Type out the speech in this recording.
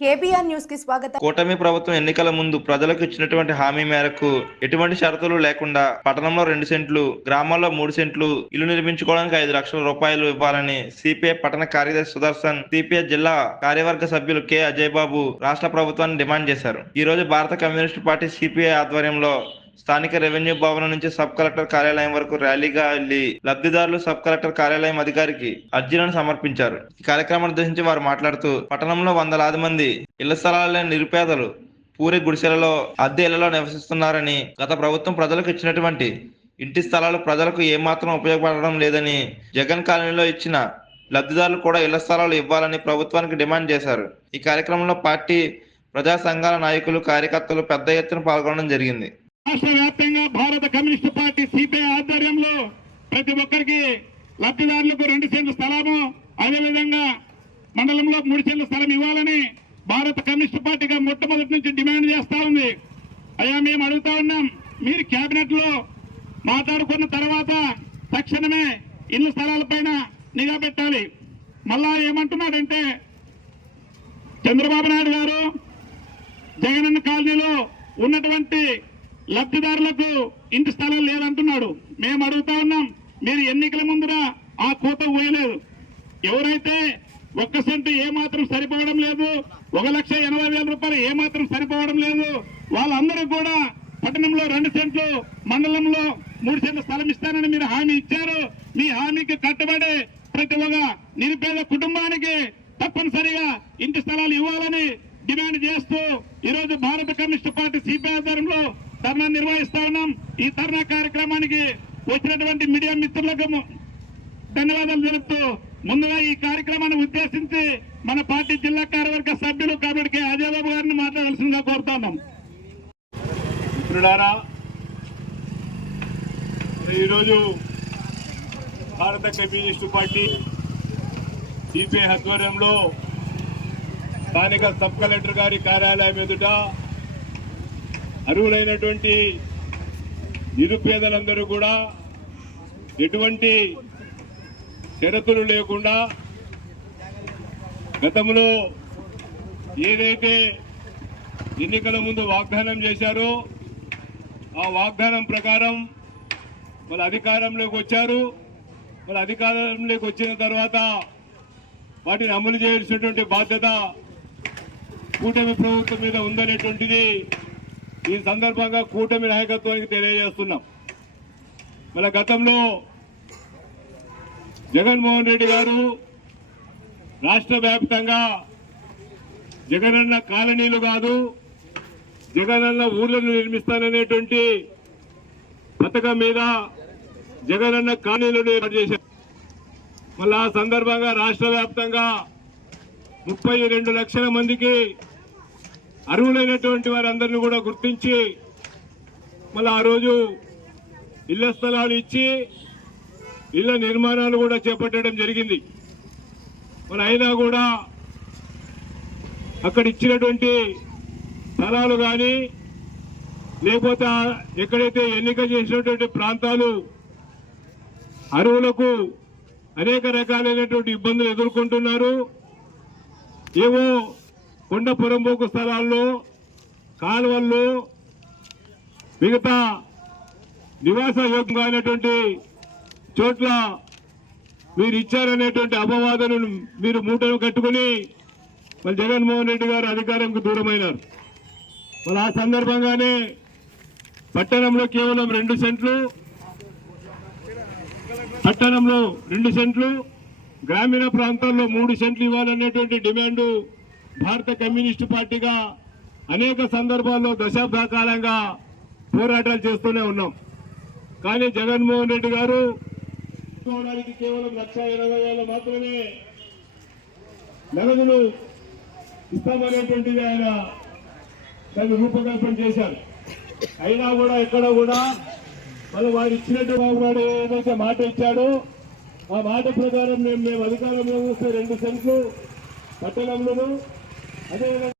KBR న్యూస్కి స్వాగతం. కూటమి ప్రభుత్వం ఎన్నికల ముందు ప్రజలకు ఇచ్చినటువంటి హామీ మేరకు ఎటువంటి షరతులు లేకుండా పట్టణంలో రెండు సెంట్లు గ్రామాల్లో మూడు సెంట్లు ఇల్లు నిర్మించుకోవడానికి ఐదు లక్షల రూపాయలు ఇవ్వాలని సిపిఐ పట్టణ కార్యదర్శి సుదర్శన్ సిపిఐ జిల్లా కార్యవర్గ సభ్యులు కె. అజయ్ బాబు రాష్ట్ర ప్రభుత్వాన్ని డిమాండ్ చేశారు. ఈ రోజు భారత కమ్యూనిస్టు పార్టీ సిపిఐ ఆధ్వర్యంలో స్థానిక రెవెన్యూ భవనం నుంచి సబ్ కలెక్టర్ కార్యాలయం వరకు ర్యాలీగా వెళ్ళి లబ్ధిదారులు సబ్ కలెక్టర్ కార్యాలయం అధికారికి అర్జీలను సమర్పించారు. ఈ కార్యక్రమాన్ని ఉద్దేశించి వారు మాట్లాడుతూ పట్టణంలో వందలాది మంది ఇళ్ళ స్థలాలు లేని నిరుపేదలు పూరి గుడిసెలలో అద్దె ఇళ్ళలో నివసిస్తున్నారని గత ప్రభుత్వం ప్రజలకు ఇచ్చినటువంటి ఇంటి స్థలాలు ప్రజలకు ఏమాత్రం ఉపయోగపడడం లేదని జగన్ కాలనీలో ఇచ్చిన లబ్ధిదారులు కూడా ఇళ్ళ స్థలాలు ఇవ్వాలని ప్రభుత్వానికి డిమాండ్ చేశారు. ఈ కార్యక్రమంలో పార్టీ ప్రజా సంఘాల నాయకులు కార్యకర్తలు పెద్ద ఎత్తున పాల్గొనడం జరిగింది. రాష్ట్ర వ్యాప్తంగా భారత కమ్యూనిస్టు పార్టీ సిపిఐ ఆధ్వర్యంలో ప్రతి ఒక్కరికి లబ్ధిదారులకు రెండు సెంట్ల స్థలము. అదేవిధంగా మండలంలో మూడు సెంట్ల స్థలం ఇవ్వాలని భారత కమ్యూనిస్టు పార్టీగా మొట్టమొదటి నుంచి డిమాండ్ చేస్తా ఉంది. అయ్యా మేము అడుగుతా ఉన్నాం మీరు కేబినెట్లో మాట్లాడుకున్న తర్వాత తక్షణమే ఇల్లు స్థలాలపైన నిఘా పెట్టాలి. మళ్ళా ఏమంటున్నాడంటే చంద్రబాబు నాయుడు గారు జగనన్న కాలనీలో ఉన్నటువంటి లబ్ధిదారులకు ఇంటి స్థలాలు లేదంటున్నాడు. మేము అడుగుతా ఉన్నాం మీరు ఎన్నికల ముందురా ఆ కూత పోయలేదు ఎవరైతే ఒక్క సెంటు ఏమాత్రం సరిపోవడం లేదు ఒక లక్ష ఎనభై వేల రూపాయలు ఏమాత్రం సరిపోవడం లేదు వాళ్ళందరూ కూడా పట్టణంలో రెండు సెంట్లు మండలంలో మూడు సెంట్లు స్థలం ఇస్తానని మీరు హామీ ఇచ్చారు. మీ హామీకి కట్టుబడి ప్రతి ఒక్క నిరుపేద కుటుంబానికి తప్పనిసరిగా ఇంటి స్థలాలు ఇవ్వాలని డిమాండ్ చేస్తూ ఈరోజు భారత కమ్యూనిస్ట్ పార్టీ సిపిఐ ఆధ్వర్యంలో ధర్నా నిర్వహిస్తా ఉన్నాం. ఈ ధర్నా కార్యక్రమానికి వచ్చినటువంటి మీడియా మిత్రులకు ధన్యవాదాలు తెలుపుతూ ముందుగా ఈ కార్యక్రమాన్ని ఉద్దేశించి మన పార్టీ జిల్లా కార్యవర్గ సభ్యులు కాబట్టి అజయబాబు గారిని మాట్లాడాల్సిందిగా కోరుతున్నాం మిత్రులారా ఈరోజు భారత కమ్యూనిస్టు పార్టీ సిపిఐ ఆధ్వర్యంలో స్థానిక సబ్ కలెక్టర్ గారి కార్యాలయం ఎదుట అర్హులైనటువంటి నిరుపేదలందరూ కూడా ఎటువంటి షరతులు లేకుండా గతంలో ఏదైతే ఎన్నికల ముందు వాగ్దానం చేశారో ఆ వాగ్దానం ప్రకారం వాళ్ళ అధికారంలోకి వచ్చారు. వాళ్ళ అధికారంలోకి వచ్చిన తర్వాత వాటిని అమలు చేయాల్సినటువంటి బాధ్యత కూటమి ప్రభుత్వం మీద ఉందనేటువంటిది ఈ సందర్భంగా కూటమి నాయకత్వానికి తెలియజేస్తున్నాం. మన గతంలో జగన్మోహన్ రెడ్డి గారు రాష్ట్ర వ్యాప్తంగా జగనన్న కాలనీలు కాదు జగనన్న ఊర్లను నిర్మిస్తాననేటువంటి పథకం మీద జగనన్న కాలనీలను ఏర్పాటు చేశారు. మళ్ళా ఆ సందర్భంగా రాష్ట్ర వ్యాప్తంగా ముప్పై రెండు లక్షల మందికి అర్హులైనటువంటి వారందరినీ కూడా గుర్తించి మళ్ళీ ఆ రోజు ఇళ్ళ స్థలాలు ఇచ్చి ఇళ్ళ నిర్మాణాలు కూడా చేపట్టడం జరిగింది. మరి అయినా కూడా అక్కడ ఇచ్చినటువంటి స్థలాలు కానీ లేకపోతే ఎక్కడైతే ఎన్నిక చేసినటువంటి ప్రాంతాలు అరువులకు అనేక రకాలైనటువంటి ఇబ్బందులు ఎదుర్కొంటున్నారు. ఏవో కొండ పొరంబోకు స్థలాల్లో కాలువల్లో మిగతా నివాస యోగ్యంగా అయినటువంటి చోట్ల మీరు ఇచ్చారనేటువంటి అపవాదను మీరు మూటను కట్టుకుని మరి జగన్మోహన్ రెడ్డి గారు అధికారంకు దూరమైనారు. మరి ఆ సందర్భంగానే పట్టణంలో కేవలం రెండు సెంట్లు పట్టణంలో రెండు సెంట్లు గ్రామీణ ప్రాంతాల్లో మూడు సెంట్లు ఇవ్వాలనేటువంటి డిమాండు భారత కమ్యూనిస్టు పార్టీగా అనేక సందర్భాల్లో దశాబ్ద కాలంగా పోరాటాలు చేస్తూనే ఉన్నాం. కానీ జగన్మోహన్ రెడ్డి గారు కేవలం లక్ష ఇరవై వేలు మాత్రమే నగదులు ఇస్తామనేటువంటిది ఆయన దాన్ని రూపకల్పన చేశారు. అయినా కూడా ఎక్కడ కూడా వాళ్ళు వారు ఇచ్చినట్టు బాబు ఏదైతే మాట ఇచ్చాడో ఆ మాట ప్రకారం మేము మేము అధికారంలో వస్తే రెండు సెంట్లు పట్టణంలోనూ అదేవిధంగా